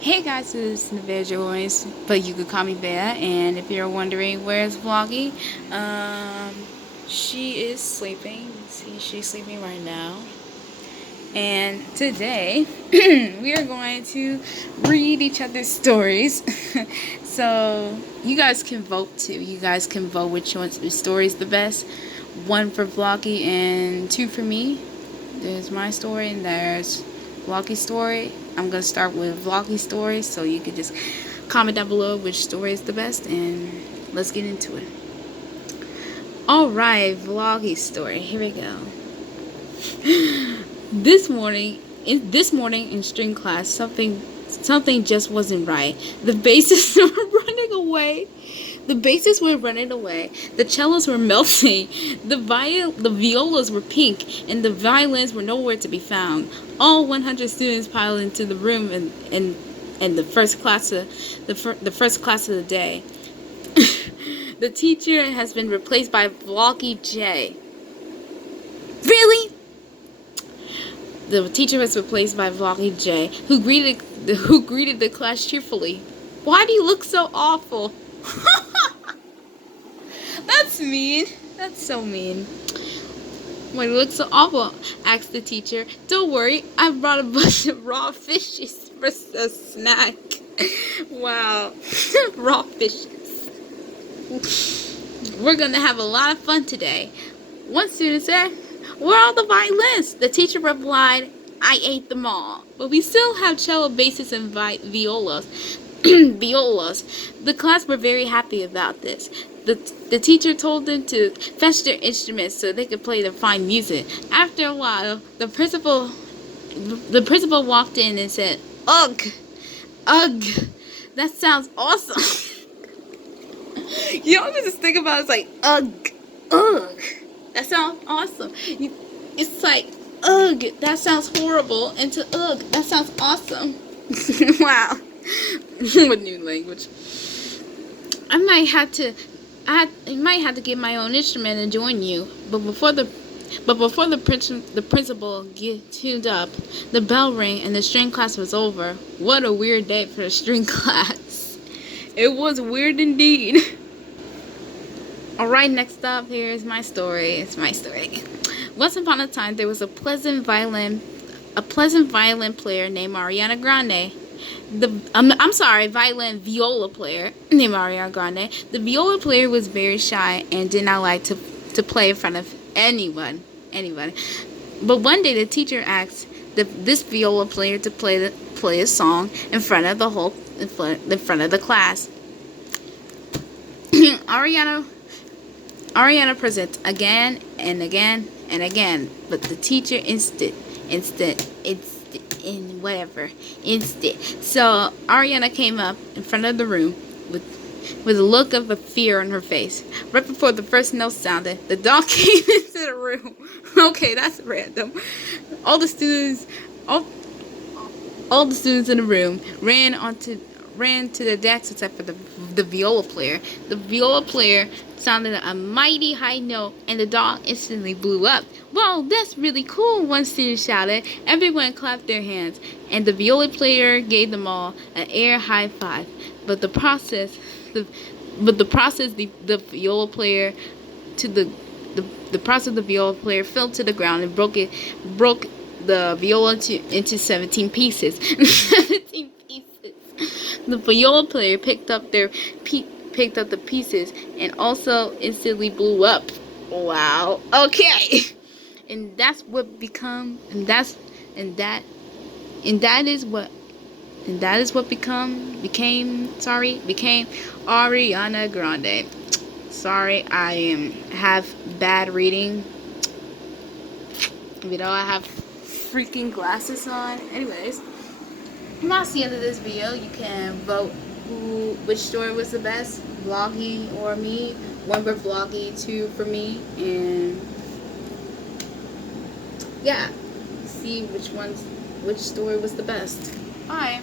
Hey guys, this is 𝓲𝓵𝓵𝓲𝓪𝓮𝓱, but you could call me Bea. And if you're wondering where's Vloggy, she is sleeping. See, she's sleeping right now. And today we are going to read each other's stories. So you guys can vote too. You guys can vote which one's story is the best. 1 for Vloggy and 2 for me. There's my story and there's Vloggy's story. I'm going to start with Vloggy's story, so you can just comment down below which story is the best, and let's get into it. Alright, Vloggy's story. Here we go. This morning in string class, something just wasn't right. The basses were running away. The cellos were melting. The violas were pink, and the violins were nowhere to be found. All 100 students piled into the room, and the first class of the day. The teacher has been replaced by Vloggy J. Really? The teacher was replaced by Vloggy J, who greeted the class cheerfully. Why do you look so awful? That's mean. That's so mean. Why do you look so awful? Asked the teacher. Don't worry, I brought a bunch of raw fishes for a snack. Wow. Raw fishes. We're gonna have a lot of fun today. One student said, where are all the violins? The teacher replied, I ate them all. But we still have cello, basses, and violas. The class were very happy about this. The teacher told them to fetch their instruments so they could play the fine music. After a while, the principal walked in and said, ugh, that sounds awesome. You always just think about it, it's like, ugh, that sounds awesome. It's like, ugh, that sounds horrible, and to ugh, that sounds awesome. Wow. What new language? I might have to get my own instrument and join you. But before the principal get tuned up, the bell rang and the string class was over. What a weird day for the string class. It was weird indeed. Alright, next up, here's my story. It's my story. Once upon a time, there was a pleasant violin player named Ariana Grande. Viola player named Ariana Grande. The viola player was very shy and did not like to play in front of anyone. But one day the teacher asked this viola player to play a song in front of the class. Ariana presents again and again and again, but the teacher insisted. So Ariana came up in front of the room with a look of fear on her face. Right before the first note sounded, the dog came into the room. Okay, that's random. All the students in the room ran to the decks except for the viola player. The viola player sounded a mighty high note, and the dog instantly blew up. Whoa, that's really cool, one student shouted. Everyone clapped their hands, and the viola player gave them all an air high five. But the process the viola player fell to the ground and broke the viola into 17 pieces. 17 pieces. The viola player picked up the pieces and also instantly blew up. Wow. Okay. And that is what became Ariana Grande. Sorry, I have bad reading. You know, I have freaking glasses on. Anyways, that's the end of this video. You can vote which story was the best, Vloggy or me. 1 for Vloggy, 2 for me, and yeah, see which story was the best. Bye.